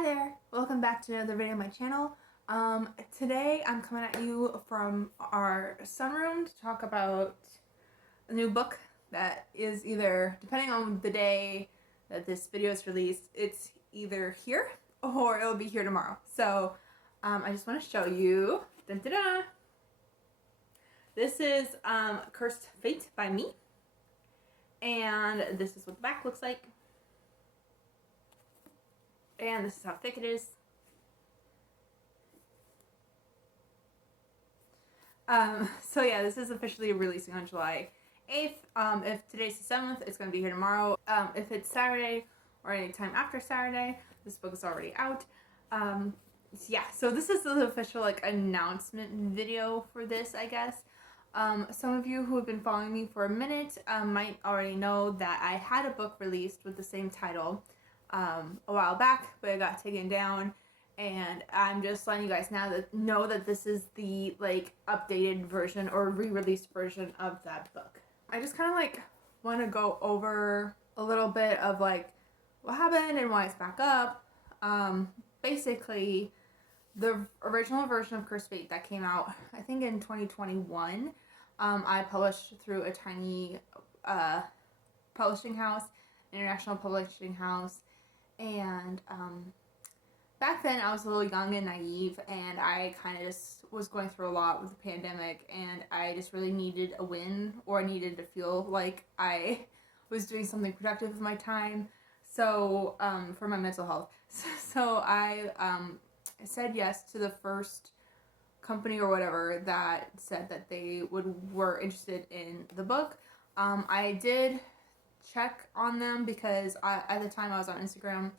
Hi there! Welcome back to another video on my channel. Today I'm coming at you from our sunroom to talk about a new book that is either, depending on the day that this video is released, it's either here or it'll be here tomorrow. So I just want to show you. Dun, dun, dun. This is Cursed Fate by me, and this is what the back looks like. And this is how thick it is. So yeah, this is officially releasing on July 8th. If today's the 7th, it's going to be here tomorrow. If it's Saturday or any time after Saturday, this book is already out. Yeah, so this is the official announcement video for this, I guess. Some of you who have been following me for a minute might already know that I had a book released with the same title a while back, but it got taken down, and I'm just letting you guys know that this is the updated version or re-released version of that book. I just kind of want to go over a little bit of what happened and why it's back up. Basically, the original version of Cursed Fate that came out, I think in 2021, I published through a tiny publishing house, international publishing house. And back then I was a little young and naive, and I kind of just was going through a lot with the pandemic, and I just really needed a win, or I needed to feel like I was doing something productive with my time, so for my mental health. So I said yes to the first company or whatever that said that they were interested in the book. I did check on them because at the time I was on Instagram,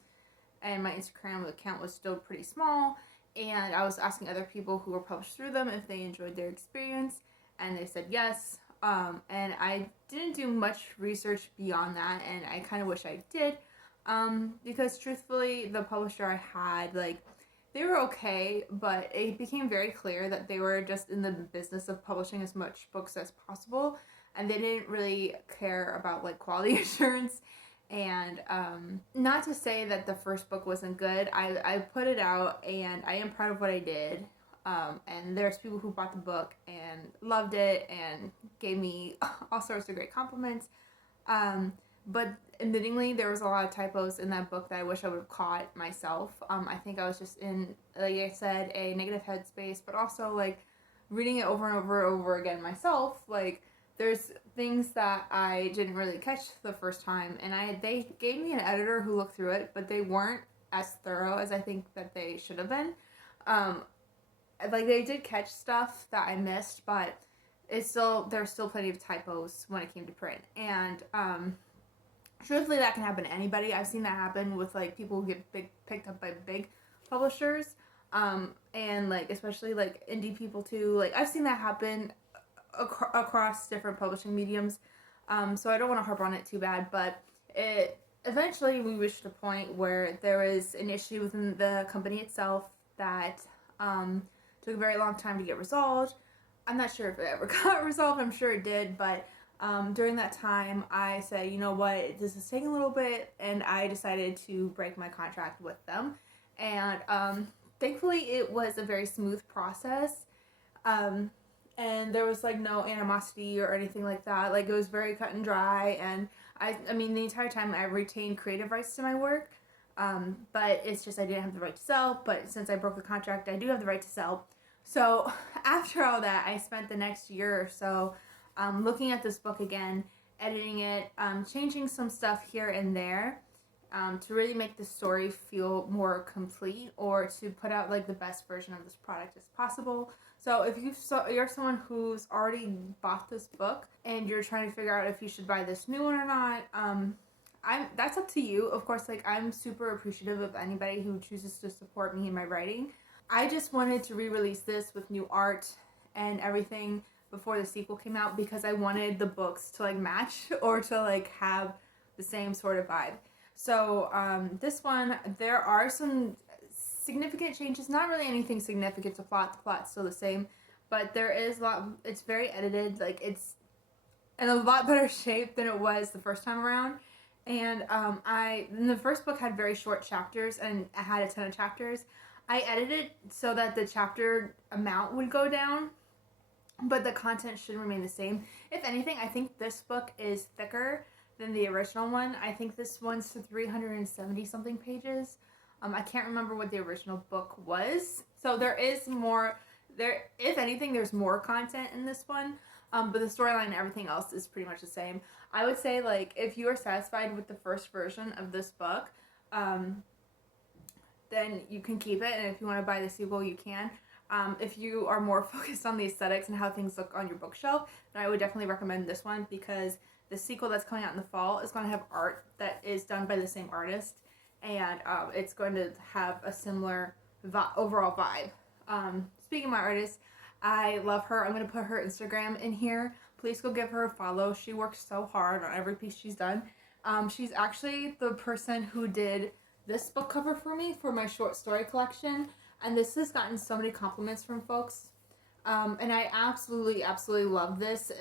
and my Instagram account was still pretty small, and I was asking other people who were published through them if they enjoyed their experience, and they said yes. And I didn't do much research beyond that, and I kind of wish I did, because truthfully the publisher I had, they were okay, but it became very clear that they were just in the business of publishing as much books as possible, and they didn't really care about quality assurance. And not to say that the first book wasn't good. I put it out, and I am proud of what I did. And there's people who bought the book and loved it and gave me all sorts of great compliments. But admittingly, there was a lot of typos in that book that I wish I would have caught myself. I think I was just in, like I said, a negative headspace, but also reading it over and over and over again myself, there's things that I didn't really catch the first time, and they gave me an editor who looked through it, but they weren't as thorough as I think that they should have been. They did catch stuff that I missed, but there's still plenty of typos when it came to print. And truthfully, that can happen to anybody. I've seen that happen with people who get picked up by big publishers, and especially indie people too. I've seen that happen across different publishing mediums, so I don't want to harp on it too bad, but eventually we reached a point where there was an issue within the company itself that took a very long time to get resolved. I'm not sure if it ever got resolved. I'm sure it did, but during that time I said, you know what, this is taking a little bit, and I decided to break my contract with them. And thankfully it was a very smooth process. And there was no animosity or anything like that. It was very cut and dry, and I mean the entire time I retained creative rights to my work, but it's just I didn't have the right to sell. But since I broke the contract, I do have the right to sell. So after all that, I spent the next year or so looking at this book again, editing it, changing some stuff here and there, to really make the story feel more complete, or to put out the best version of this product as possible. So if you're someone who's already bought this book and you're trying to figure out if you should buy this new one or not, that's up to you. Of course, I'm super appreciative of anybody who chooses to support me in my writing. I just wanted to re-release this with new art and everything before the sequel came out, because I wanted the books to match, or to have the same sort of vibe. So this one, there are some significant changes, not really anything significant to plot. The plot's still the same, but there is a lot. It's very edited, it's in a lot better shape than it was the first time around, And the first book had very short chapters and it had a ton of chapters. I edited so that the chapter amount would go down, but the content should remain the same. If anything, I think this book is thicker than the original one. I think this one's 370 something pages. I can't remember what the original book was. So there is more there. If anything, there's more content in this one. But the storyline and everything else is pretty much the same. I would say, like, if you are satisfied with the first version of this book, then you can keep it. And if you want to buy the sequel, you can. If you are more focused on the aesthetics and how things look on your bookshelf, then I would definitely recommend this one, because the sequel that's coming out in the fall is going to have art that is done by the same artist, and it's going to have a similar overall vibe. Speaking of my artist, I love her. I'm going to put her Instagram in here. Please go give her a follow. She works so hard on every piece she's done. She's actually the person who did this book cover for me for my short story collection, and this has gotten so many compliments from folks. And I absolutely love this.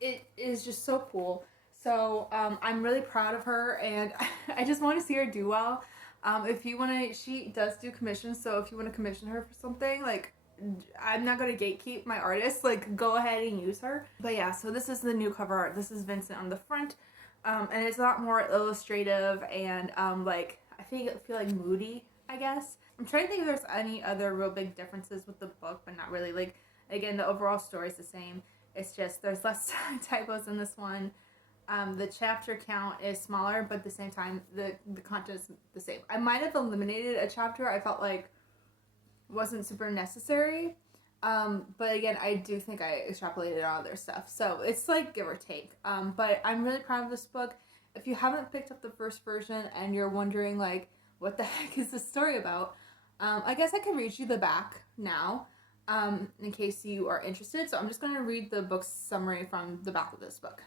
It is just so cool. So I'm really proud of her, and I just want to see her do well. If you want to, she does do commissions, so if you want to commission her for something, like, I'm not going to gatekeep my artist, like, go ahead and use her. But yeah, so this is the new cover art. This is Vincent on the front, and it's a lot more illustrative and like, I feel like moody, I guess. I'm trying to think if there's any other real big differences with the book, but not really. Like, again, the overall story is the same. It's just there's less typos in this one. The chapter count is smaller, but at the same time, the content is the same. I might have eliminated a chapter I felt like wasn't super necessary. But again, I do think I extrapolated all their stuff. So it's like give or take. But I'm really proud of this book. If you haven't picked up the first version and you're wondering, like, what the heck is this story about, I guess I can read you the back now, in case you are interested. So I'm just going to read the book's summary from the back of this book.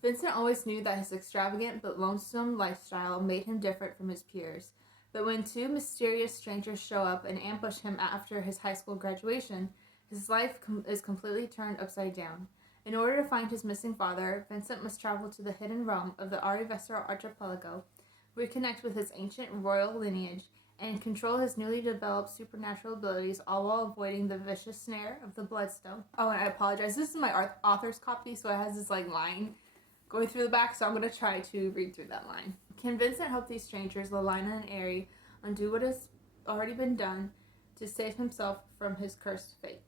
Vincent always knew that his extravagant but lonesome lifestyle made him different from his peers. But when two mysterious strangers show up and ambush him after his high school graduation, his life is completely turned upside down. In order to find his missing father, Vincent must travel to the hidden realm of the Arivestro archipelago, reconnect with his ancient royal lineage, and control his newly developed supernatural abilities, all while avoiding the vicious snare of the Bloodstone. Oh, and I apologize. This is my author's copy, so it has this, like, line going through the back, so I'm going to try to read through that line. Can Vincent help these strangers, Lalina and Aerie, undo what has already been done to save himself from his cursed fate?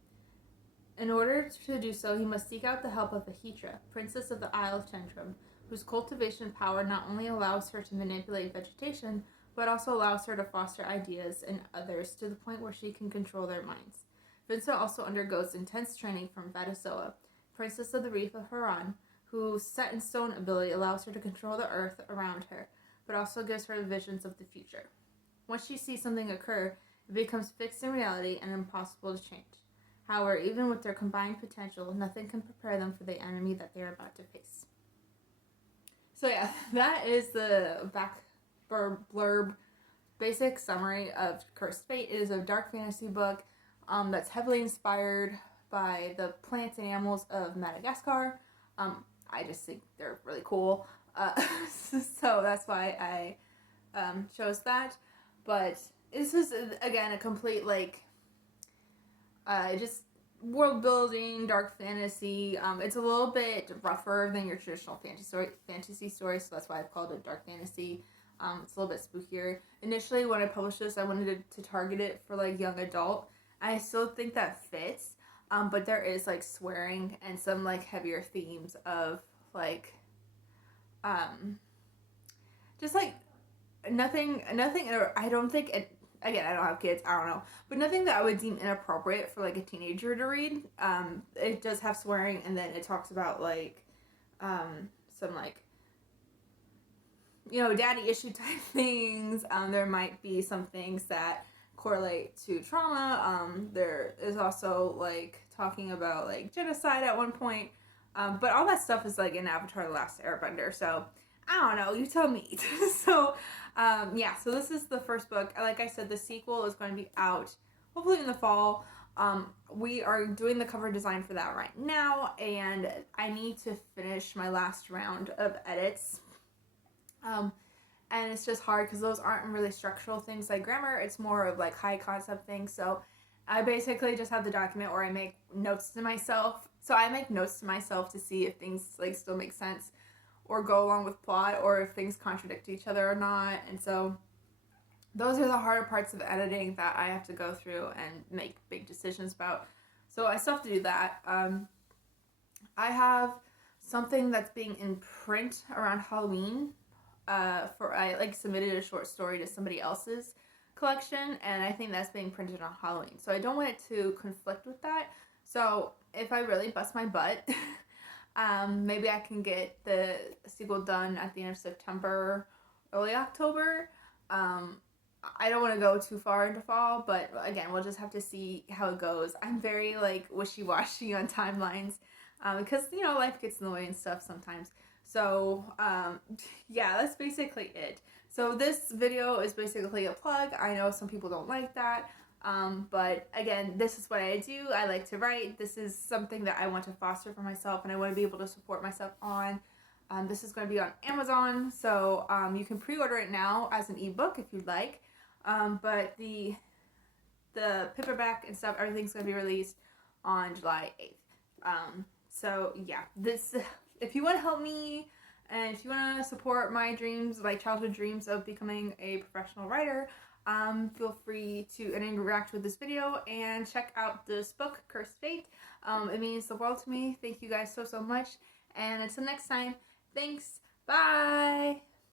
In order to do so, he must seek out the help of Ahitra, princess of the Isle of Tentrum, whose cultivation power not only allows her to manipulate vegetation, but also allows her to foster ideas in others to the point where she can control their minds. Vincent also undergoes intense training from Vatasoa, princess of the Reef of Haran, whose set-in-stone ability allows her to control the earth around her, but also gives her visions of the future. Once she sees something occur, it becomes fixed in reality and impossible to change. However, even with their combined potential, nothing can prepare them for the enemy that they are about to face. So yeah, that is the back blurb, basic summary of Cursed Fate. It is a dark fantasy book that's heavily inspired by the plants and animals of Madagascar. I just think they're really cool. So that's why I chose that. But this is, again, a complete, like, just world building, dark fantasy. It's a little bit rougher than your traditional fantasy story, so that's why I've called it dark fantasy. It's a little bit spookier. Initially, when I published this, I wanted to target it for, like, young adult. I still think that fits. But there is, like, swearing and some, like, heavier themes of, like, just, like, nothing, I don't think it, again, I don't have kids, I don't know, but nothing that I would deem inappropriate for, like, a teenager to read. It does have swearing, and then it talks about, like, some, like, you know, daddy issue type things. There might be some things that correlate to trauma. There is also, like, talking about, like, genocide at one point. But all that stuff is, like, in Avatar: The Last Airbender, so I don't know, you tell me. So yeah, so this is the first book. Like I said, the sequel is going to be out hopefully in the fall. We are doing the cover design for that right now, and I need to finish my last round of edits Um, and it's just hard because those aren't really structural things like grammar. It's more of like high concept things. So I basically just have the document where I make notes to myself. So I make notes to myself to see if things like still make sense or go along with plot, or if things contradict each other or not. And so those are the harder parts of editing that I have to go through and make big decisions about. So I still have to do that. I have something that's being in print around Halloween. For I like submitted a short story to somebody else's collection, and I think that's being printed on Halloween. So I don't want it to conflict with that. So if I really bust my butt, maybe I can get the sequel done at the end of September, early October. Um, I don't want to go too far into fall, but again, we'll just have to see how it goes. I'm very like wishy-washy on timelines, because you know life gets in the way and stuff sometimes. So yeah, that's basically it. So this video is basically a plug. I know some people don't like that, but again, this is what I do. I like to write. This is something that I want to foster for myself, and I want to be able to support myself on. This is going to be on Amazon, so you can pre-order it now as an ebook if you'd like. But the paperback and stuff, everything's going to be released on July 8th. So yeah, this, if you want to help me and if you want to support my dreams, like childhood dreams of becoming a professional writer, feel free to interact with this video and check out this book, Cursed Fate. It means the world to me. Thank you guys so much. And until next time, thanks. Bye.